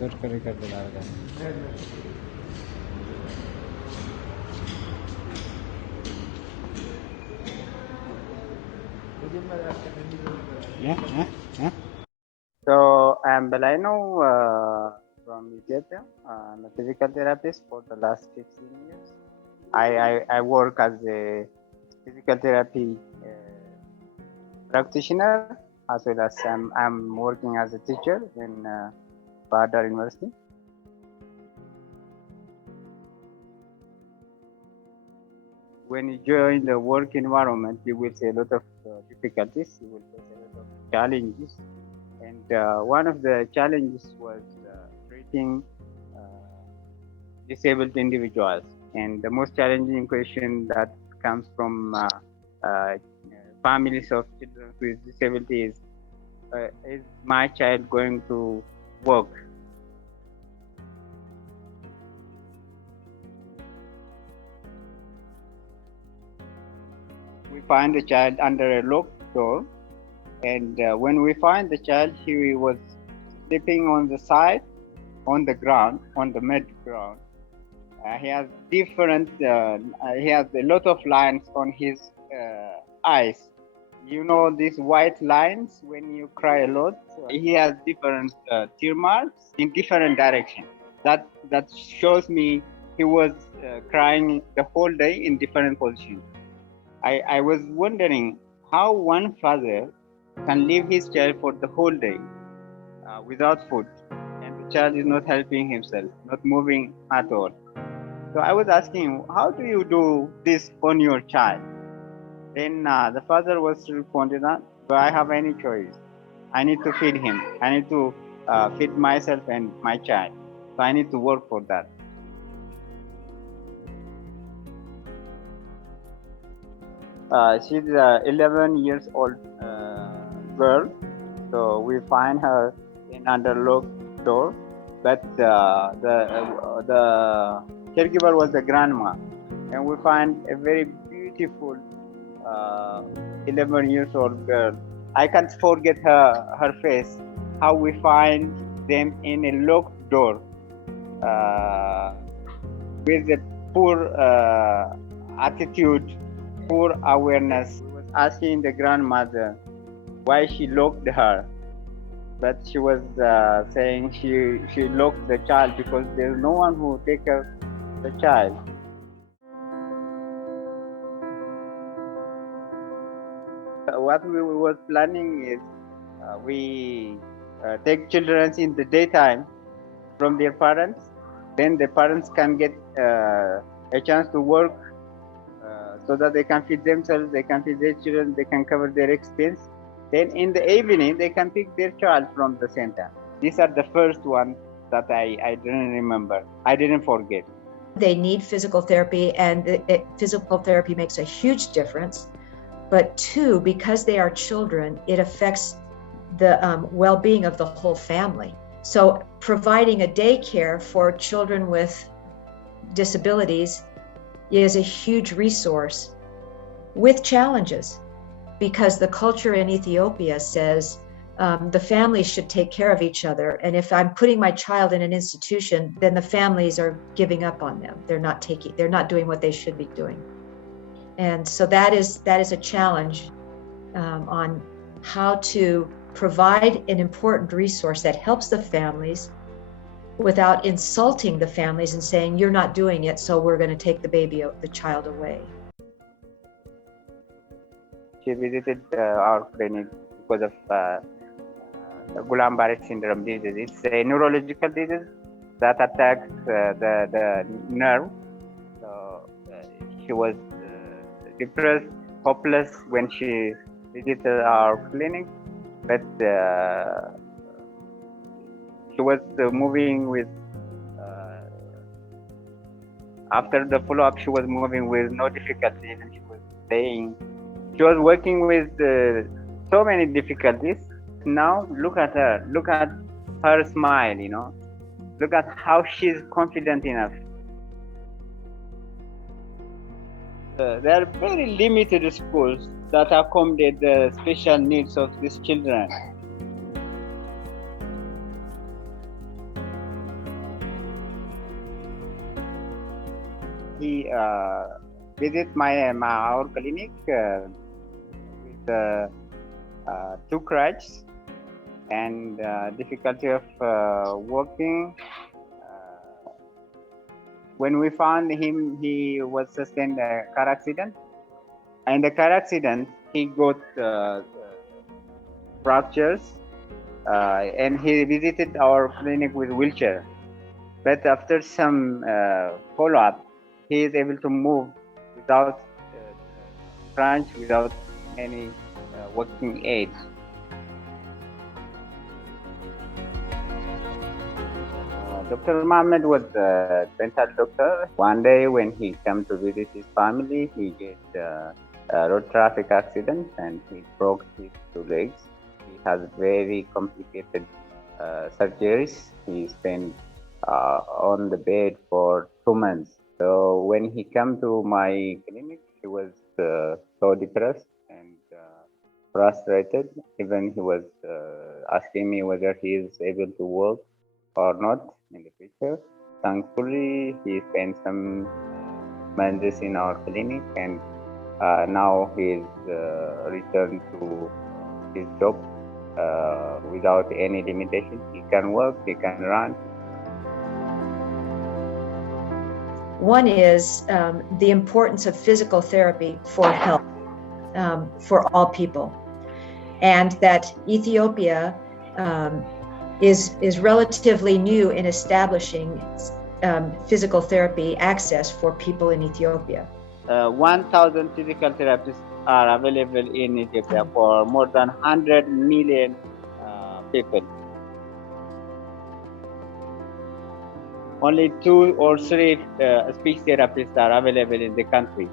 তরকারি কাটে দরকার So I'm Belino from Ethiopia. I'm a physical therapist for the last 15 years. I work as a physical therapy practitioner as well as I'm working as a teacher in Bahadar University. When you join the work environment, you will see a lot of difficulties, you will face a lot of challenges. And one of the challenges was treating disabled individuals. And the most challenging question that comes from families of children with disabilities is my child going to work? We find the child under a locked door, and when we find the child, he was sleeping on the side, on the ground, on the mud ground. He has different. He has a lot of lines on his eyes. You know these white lines when you cry a lot. He has different tear marks in different directions. That shows me he was crying the whole day in different positions. I was wondering how one father can leave his child for the whole day without food, and the child is not helping himself, not moving at all. So I was asking him, how do you do this on your child? Then the father was responding that, do I have any choice? I need to feed him. I need to feed myself and my child. So I need to work for that. She's 11 years old girl. So we find her in under locked door, but the caregiver was the grandma, and we find a very beautiful 11 years old girl. I can't forget her face. How we find them in a locked door with a poor attitude, poor awareness. I was asking the grandmother why she locked her, but she was saying she locked the child because there's no one who take care of the child. What we was planning is we take children in the daytime from their parents, then the parents can get a chance to work so that they can feed themselves, they can feed their children, they can cover their expense. Then in the evening, they can pick their child from the center. These are the first ones that I didn't remember. I didn't forget. They need physical therapy, and physical therapy makes a huge difference. But two, because they are children, it affects the well-being of the whole family. So providing a daycare for children with disabilities is a huge resource with challenges, because the culture in Ethiopia says the families should take care of each other. And if I'm putting my child in an institution, then the families are giving up on them. They're not doing what they should be doing. And so that is a challenge on how to provide an important resource that helps the families without insulting the families and saying, you're not doing it, so we're going to take the child away. She visited our clinic because of Guillain-Barré syndrome disease. It's a neurological disease that attacks the nerve. So she was depressed, hopeless when she visited our clinic, but she was moving with, after the follow-up, she was moving with no difficulties, and she was saying, she was working with so many difficulties. Now look at her smile, look at how she's confident enough. There are very limited schools that accommodate the special needs of these children. he visit our clinic with 2 crutches and difficulty of walking. When we found him, he was sustained a car accident. In the car accident, he got fractures, and he visited our clinic with wheelchair. But after some follow-up, he is able to move without crunch, without any walking aid. Dr. Mohammed was a dental doctor. One day when he came to visit his family, he get a road traffic accident and he broke his 2 legs. He has very complicated surgeries. He spent on the bed for 2 months. So when he came to my clinic, he was so depressed and frustrated. Even he was asking me whether he is able to work or not in the future. Thankfully, he spent some months in our clinic, and now he is returned to his job without any limitation. He can work, he can run. One is the importance of physical therapy for health for all people, and that Ethiopia is relatively new in establishing physical therapy access for people in Ethiopia. 1,000 physical therapists are available in Ethiopia for more than 100 million people. Only 2 or 3 speech therapists are available in the country.